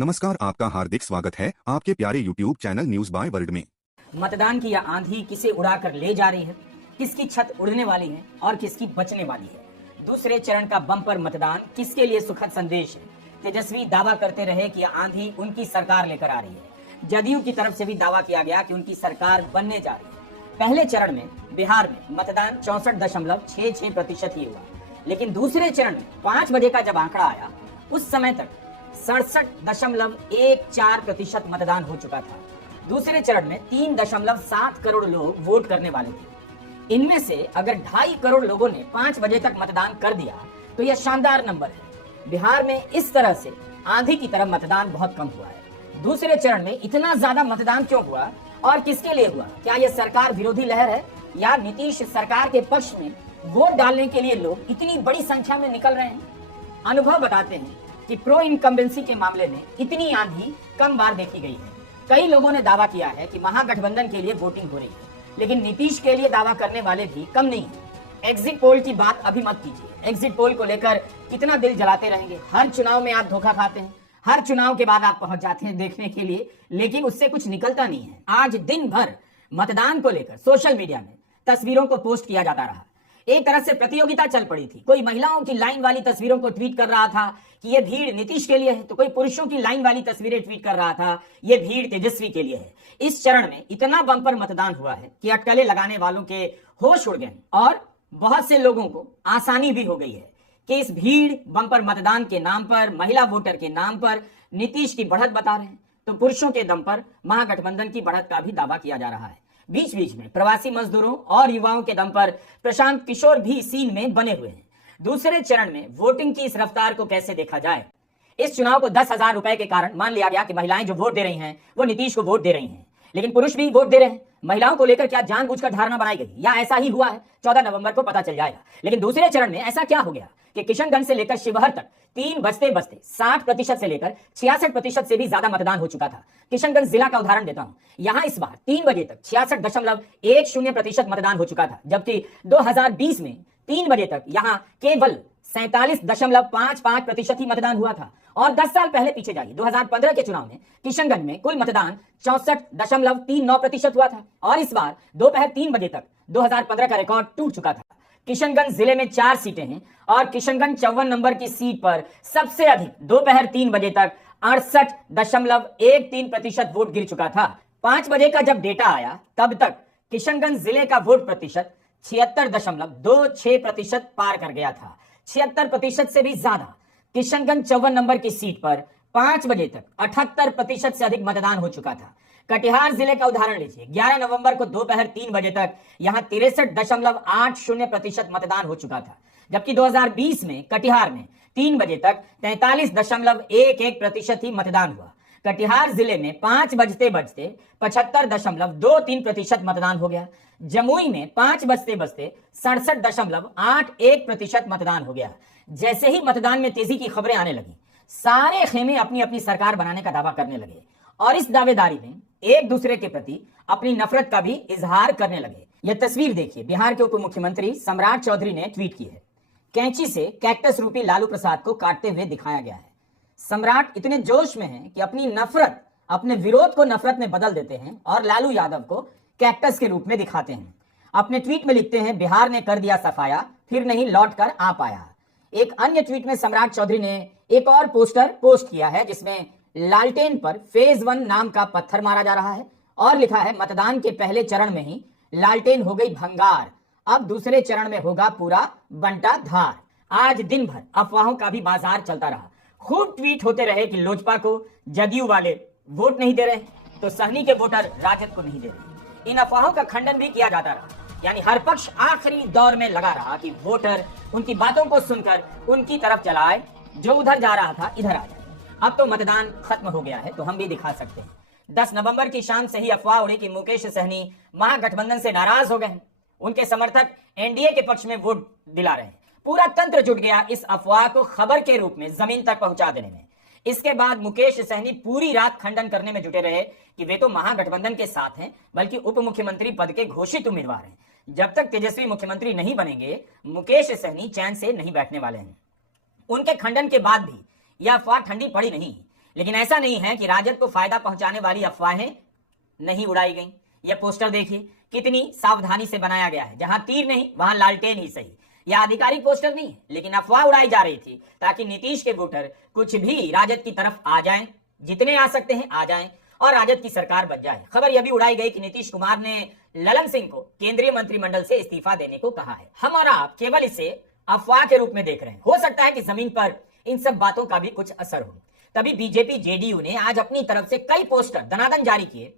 नमस्कार, आपका हार्दिक स्वागत है आपके प्यारे YouTube channel news by world में। मतदान की यह आंधी किसे उड़ाकर ले जा रही है, किसकी छत उड़ने वाली है और किसकी बचने वाली है। दूसरे चरण का बम्पर मतदान किसके लिए सुखद संदेश है। तेजस्वी दावा करते रहे कि यह आंधी उनकी सरकार लेकर आ रही है। जदयू की तरफ से भी दावा किया गया कि उनकी सरकार बनने जा रही है। पहले चरण में बिहार में मतदान 64.66% ही हुआ, लेकिन दूसरे चरण में 5 बजे का जब आंकड़ा आया उस समय तक 67.14% मतदान हो चुका था। दूसरे चरण में 3.7 करोड़ लोग वोट करने वाले थे। इनमें से अगर 2.5 करोड़ लोगों ने 5 बजे तक मतदान कर दिया तो यह शानदार नंबर है। बिहार में इस तरह से आंधी की तरह मतदान बहुत कम हुआ है। दूसरे चरण में इतना ज्यादा मतदान क्यों हुआ और किसके लिए हुआ? क्या यह सरकार विरोधी लहर है या नीतीश सरकार के पक्ष में वोट डालने के लिए लोग इतनी बड़ी संख्या में निकल रहे हैं? अनुभव बताते हैं कि प्रो इनकम्बेंसी के मामले में इतनी आंधी कम बार देखी गई है। कई लोगों ने दावा किया है कि महागठबंधन के लिए वोटिंग हो रही है, लेकिन नीतीश के लिए दावा करने वाले भी कम नहीं है। एग्जिट पोल की बात अभी मत कीजिए। एग्जिट पोल को लेकर कितना दिल जलाते रहेंगे। हर चुनाव में आप धोखा खाते हैं, हर चुनाव के बाद आप पहुंच जाते हैं देखने के लिए, लेकिन उससे कुछ निकलता नहीं है। आज दिन भर मतदान को लेकर सोशल मीडिया में तस्वीरों को पोस्ट किया जाता रहा। एक तरह से प्रतियोगिता चल पड़ी थी। कोई महिलाओं की लाइन वाली तस्वीरों को ट्वीट कर रहा था कि यह भीड़ नीतीश के लिए है, तो कोई पुरुषों की लाइन वाली तस्वीरें ट्वीट कर रहा था यह भीड़ तेजस्वी के लिए है। इस चरण में इतना बम्पर मतदान हुआ है कि अटकलें लगाने वालों के होश उड़ गए और बहुत से लोगों को आसानी भी हो गई है कि इस भीड़ बम्पर मतदान के नाम पर, महिला वोटर के नाम पर नीतीश की बढ़त बता रहे हैं, तो पुरुषों के दम पर महागठबंधन की बढ़त का भी दावा किया जा रहा है। बीच बीच में प्रवासी मजदूरों और युवाओं के दम पर प्रशांत किशोर भी सीन में बने हुए हैं। दूसरे चरण में वोटिंग की इस रफ्तार को कैसे देखा जाए? इस चुनाव को 10,000 रुपए के कारण मान लिया गया कि महिलाएं जो वोट दे रही हैं वो नीतीश को वोट दे रही हैं, लेकिन पुरुष भी वोट दे रहे हैं। महिलाओं को लेकर क्या जानबूझकर धारणा बनाई गई या ऐसा ही हुआ है? 14 नवंबर को पता चल जाएगा। लेकिन दूसरे चरण में ऐसा क्या हो गया कि किशनगंज से लेकर शिवहर तक 3 बजते बजते 60% से लेकर 66% से भी ज्यादा मतदान हो चुका था। किशनगंज जिला का उदाहरण देता हूं। यहां इस बार 3 बजे तक 66.10% मतदान हो चुका था, जबकि 2020 में 3 बजे तक यहां केवल 47.55% ही मतदान हुआ था। और 10 साल पहले पीछे जाइए, 2015 के चुनाव में किशनगंज में कुल मतदान 64.39% हुआ था और इस बार दोपहर 3 बजे तक 2015 का रिकॉर्ड टूट चुका था। किशनगंज जिले में 4 सीटें हैं और किशनगंज 54 नंबर की सीट पर सबसे अधिक दोपहर 3 बजे तक 68.13% वोट गिर चुका था। 5 बजे का जब डेटा आया तब तक किशनगंज जिले का वोट प्रतिशत 76.26% पार कर गया था। 76% से भी ज्यादा। किशनगंज 54 नंबर की सीट पर 5 बजे तक 78% से अधिक मतदान हो चुका था। कटिहार जिले का उदाहरण लीजिए। 11 नवंबर को दोपहर 3 बजे तक यहां 63.80% मतदान हो चुका था, जबकि 2020 में कटिहार में 3 बजे तक 43.11% ही मतदान हुआ। कटिहार जिले में 5 बजते बजते 75.23% मतदान हो गया। जमुई में 5 बजते बजते 67.81% मतदान हो गया। जैसे ही मतदान में तेजी की खबरें आने लगी, सारे खेमे अपनी अपनी सरकार बनाने का दावा करने लगे और इस दावेदारी में एक दूसरे के प्रति अपनी नफरत का भी इजहार करने लगे। यह तस्वीर देखिए, बिहार के उप मुख्यमंत्री सम्राट चौधरी ने ट्वीट की है। कैंची से कैक्टस रूपी लालू प्रसाद को काटते हुए दिखाया गया है। सम्राट इतने जोश में हैं कि अपनी नफरत, अपने विरोध को नफरत में बदल देते हैं और लालू यादव को कैक्टस के रूप में दिखाते हैं। अपने ट्वीट में लिखते हैं, बिहार ने कर दिया सफाया, फिर नहीं लौट कर आ पाया। एक अन्य ट्वीट में सम्राट चौधरी ने एक और पोस्टर पोस्ट किया है जिसमें लालटेन पर फेज 1 नाम का पत्थर मारा जा रहा है और लिखा है, मतदान के पहले चरण में ही लालटेन हो गई भंगार, अब दूसरे चरण में होगा पूरा बंटा धार। आज दिन भर अफवाहों का भी बाजार चलता रहा। खूब ट्वीट होते रहे कि लोजपा को जदयू वाले वोट नहीं दे रहे, तो सहनी के वोटर राजद को नहीं दे रहे। इन अफवाहों का खंडन भी किया जाता रहा, यानी हर पक्ष आखिरी दौर में लगा रहा कि वोटर उनकी बातों को सुनकर उनकी तरफ चलाए, जो उधर जा रहा था इधर आ जाए। अब तो मतदान खत्म हो गया है, तो हम भी दिखा सकते हैं। 10 नवंबर की शाम से ही अफवाह उड़ी कि मुकेश सहनी महागठबंधन से नाराज हो गए हैं। उनके समर्थक एनडीए के पक्ष में वोट दिला रहे हैं। पूरा तंत्र जुट गया इस अफवाह को खबर के रूप में जमीन तक पहुंचा देने में। इसके बाद मुकेश सहनी पूरी रात खंडन करने में जुटे रहे कि वे तो महागठबंधन के साथ हैं, बल्कि उप मुख्यमंत्री पद के घोषित उम्मीदवार हैं। जब तक तेजस्वी मुख्यमंत्री नहीं बनेंगे, मुकेश सहनी चैन से नहीं बैठने वाले हैं। उनके खंडन के बाद भी यह अफवाह ठंडी पड़ी नहीं। लेकिन ऐसा नहीं है कि राजद को फायदा पहुंचाने वाली अफवाहें नहीं उड़ाई गई। यह पोस्टर देखिए कितनी सावधानी से बनाया गया है, जहां तीर नहीं वहां लालटेन ही सही। यह आधिकारिक पोस्टर नहीं है, लेकिन अफवाह उड़ाई जा रही थी ताकि नीतीश के वोटर कुछ भी राजद की तरफ आ जाएं, जितने आ सकते हैं आ जाएं और राजद की सरकार बन जाए। खबर यह भी उड़ाई गई कि नीतीश कुमार ने ललन सिंह को केंद्रीय मंत्रिमंडल से इस्तीफा देने को कहा है। हम और आप केवल इसे अफवाह के रूप में देख रहे हैं। हो सकता है कि जमीन पर इन सब बातों का भी कुछ असर हो। तभी बीजेपी जेडीयू ने आज अपनी तरफ से कई पोस्टर दनादन जारी किए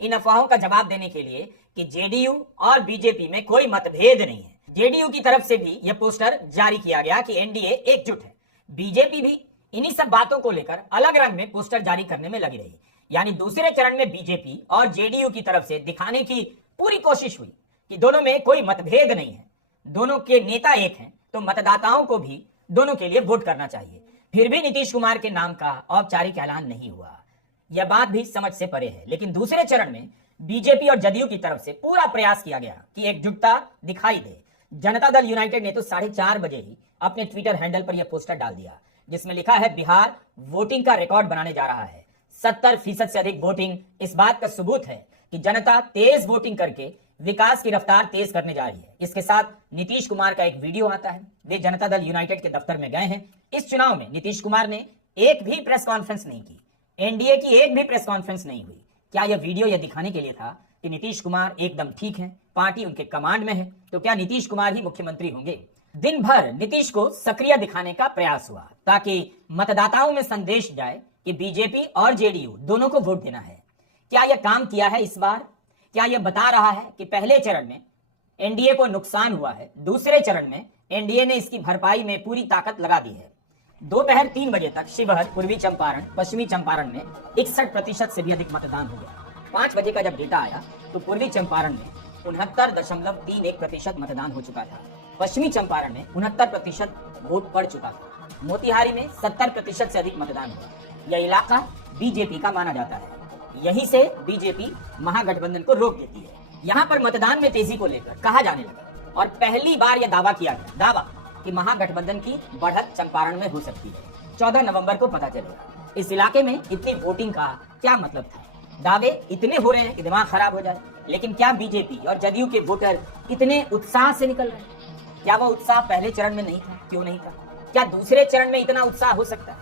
इन अफवाहों का जवाब देने के लिए कि जेडीयू और बीजेपी में कोई मतभेद नहीं है। जेडीयू की तरफ से भी यह पोस्टर जारी किया गया कि एनडीए एकजुट है। बीजेपी भी इन्हीं सब बातों को लेकर अलग रंग में पोस्टर जारी करने में लगी रही। यानी दूसरे चरण में बीजेपी और जेडीयू की तरफ से दिखाने की पूरी कोशिश हुई कि दोनों में कोई मतभेद नहीं है, दोनों के नेता एक हैं, तो मतदाताओं को भी दोनों के लिए वोट करना चाहिए। फिर भी नीतीश कुमार के नाम का औपचारिक ऐलान नहीं हुआ। यह बात भी समझ से परे है। लेकिन दूसरे चरण में बीजेपी और जदयू की तरफ से पूरा प्रयास किया गया कि एकजुटता दिखाई दे। जनता दल यूनाइटेड ने तो 4:30 बजे ही अपने ट्विटर हैंडल पर यह पोस्टर डाल दिया, जिसमें लिखा है बिहार वोटिंग का रिकॉर्ड बनाने जा रहा है। 70% से अधिक वोटिंग इस बात का सबूत है कि जनता तेज वोटिंग करके विकास की रफ्तार तेज करने जा रही है। इसके साथ नीतीश कुमार का एक वीडियो आता है। वे जनता दल यूनाइटेड के दफ्तर में गए हैं। इस चुनाव में नीतीश कुमार ने एक भी प्रेस कॉन्फ्रेंस नहीं की, एनडीए की एक भी प्रेस कॉन्फ्रेंस नहीं हुई। क्या यह वीडियो यह दिखाने के लिए था कि नीतीश कुमार एकदम ठीक है, पार्टी उनके कमांड में है, तो क्या नीतीश कुमार ही मुख्यमंत्री होंगे? दिन भर नीतीश को सक्रिय दिखाने का प्रयास हुआ ताकि मतदाताओं में संदेश जाए कि बीजेपी और जेडीयू दोनों को वोट देना है। क्या यह काम किया है इस बार? क्या यह बता रहा है कि पहले चरण में एनडीए को नुकसान हुआ है, दूसरे चरण में एनडीए ने इसकी भरपाई में पूरी ताकत लगा दी है? दोपहर 3 बजे तक शिवहर, पूर्वी चंपारण, पश्चिमी चंपारण में 61% से भी अधिक मतदान हो गया। 5 बजे का जब डेटा आया तो पूर्वी चंपारण में 69.31% मतदान हो चुका था। पश्चिमी चंपारण में 69% वोट पड़ चुका था। मोतिहारी में 70% से अधिक मतदान हुआ। यह इलाका बीजेपी का माना जाता है। यहीं से बीजेपी महागठबंधन को रोक देती है। यहाँ पर मतदान में तेजी को लेकर कहा जाने लगा और पहली बार यह दावा किया गया, दावा कि महागठबंधन की बढ़त चंपारण में हो सकती है। 14 नवंबर को पता चलेगा। इस इलाके में इतनी वोटिंग का क्या मतलब था? दावे इतने हो रहे हैं कि दिमाग खराब हो जाए। लेकिन क्या बीजेपी और जदयू के वोटर इतने उत्साह से निकल रहे हैं? क्या वह उत्साह पहले चरण में नहीं था? क्यों नहीं था? क्या दूसरे चरण में इतना उत्साह हो सकता है?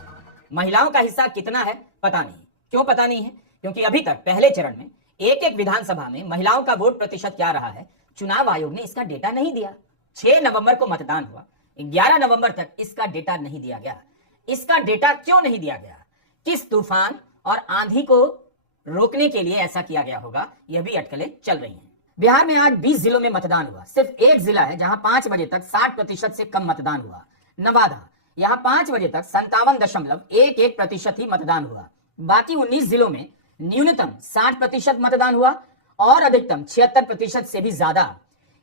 महिलाओं का हिस्सा कितना है पता नहीं। क्यों पता नहीं है? क्योंकि अभी तक पहले चरण में एक एक विधानसभा में महिलाओं का वोट प्रतिशत क्या रहा है, चुनाव आयोग ने इसका डेटा नहीं दिया। 6 नवंबर को मतदान हुआ, 11 नवंबर तक इसका डेटा नहीं दिया गया। इसका डेटा क्यों नहीं दिया गया? किस तूफान और आंधी को रोकने के लिए ऐसा किया गया होगा? यह भी अटकलें चल रही हैं। बिहार में आज 20 जिलों में मतदान हुआ। सिर्फ एक जिला है जहां 5 बजे तक 60% से कम मतदान हुआ, नवादा। यहां 5 बजे तक 57.11% ही मतदान हुआ। बाकी 19 जिलों में न्यूनतम 60% मतदान हुआ और अधिकतम 76% से भी ज्यादा।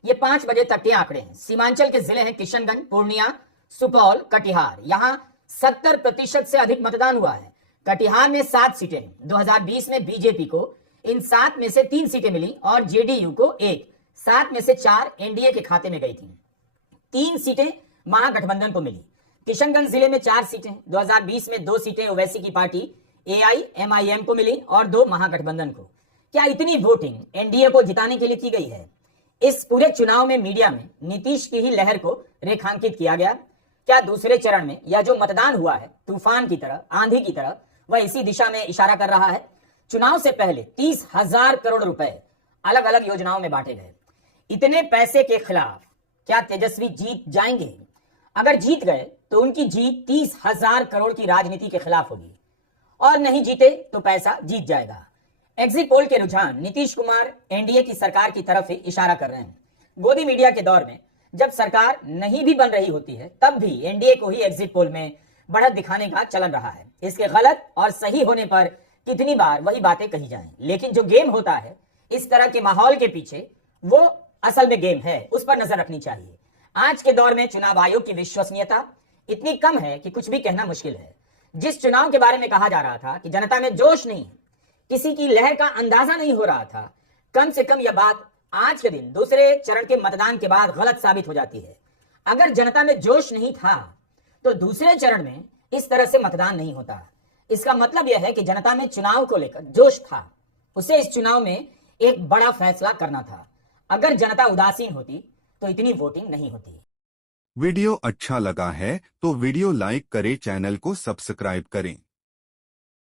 ये 5 बजे तक के आंकड़े हैं। सीमांचल के जिले हैं किशनगंज, पूर्णिया, सुपौल, कटिहार। यहां 70% से अधिक मतदान हुआ है। कटिहार में 7 सीटें हैं। 2020 में बीजेपी को इन 7 में से 3 सीटें मिली और जेडीयू को 1। 7 में से 4 एनडीए के खाते में गई थी। 3 सीटें महागठबंधन को मिली। किशनगंज जिले में 4 सीटें। 2020 में 2 सीटें ओवैसी की पार्टी AIMIM को मिली और 2 महागठबंधन को। क्या इतनी वोटिंग एनडीए को जिताने के लिए की गई है? इस पूरे चुनाव में मीडिया में नीतीश की ही लहर को रेखांकित किया गया। क्या दूसरे चरण में यह जो मतदान हुआ है तूफान की तरह, आंधी की तरह, वह इसी दिशा में इशारा कर रहा है? चुनाव से पहले 30,000 करोड़ रुपए अलग अलग योजनाओं में बांटे गए। इतने पैसे के खिलाफ क्या तेजस्वी जीत जाएंगे? अगर जीत गए तो उनकी जीत 30,000 करोड़ की राजनीति के खिलाफ होगी और नहीं जीते तो पैसा जीत जाएगा। एग्जिट पोल के रुझान नीतीश कुमार एनडीए की सरकार की तरफ ही इशारा कर रहे हैं। गोदी मीडिया के दौर में जब सरकार नहीं भी बन रही होती है तब भी एनडीए को ही एग्जिट पोल में बढ़त दिखाने का चलन रहा है। इसके गलत और सही होने पर कितनी बार वही बातें कही जाएं, लेकिन जो गेम होता है इस तरह के माहौल के पीछे, वो असल में गेम है, उस पर नजर रखनी चाहिए। आज के दौर में चुनाव आयोग की विश्वसनीयता इतनी कम है कि कुछ भी कहना मुश्किल है। जिस चुनाव के बारे में कहा जा रहा था कि जनता में जोश नहीं, किसी की लहर का अंदाजा नहीं हो रहा था, कम से कम यह बात आज के दिन दूसरे चरण के मतदान के बाद गलत साबित हो जाती है। अगर जनता में जोश नहीं था तो दूसरे चरण में इस तरह से मतदान नहीं होता। इसका मतलब यह है कि जनता में चुनाव को लेकर जोश था। उसे इस चुनाव में एक बड़ा फैसला करना था। अगर जनता उदासीन होती तो इतनी वोटिंग नहीं होती। वीडियो अच्छा लगा है तो वीडियो लाइक करें, चैनल को सब्सक्राइब करें।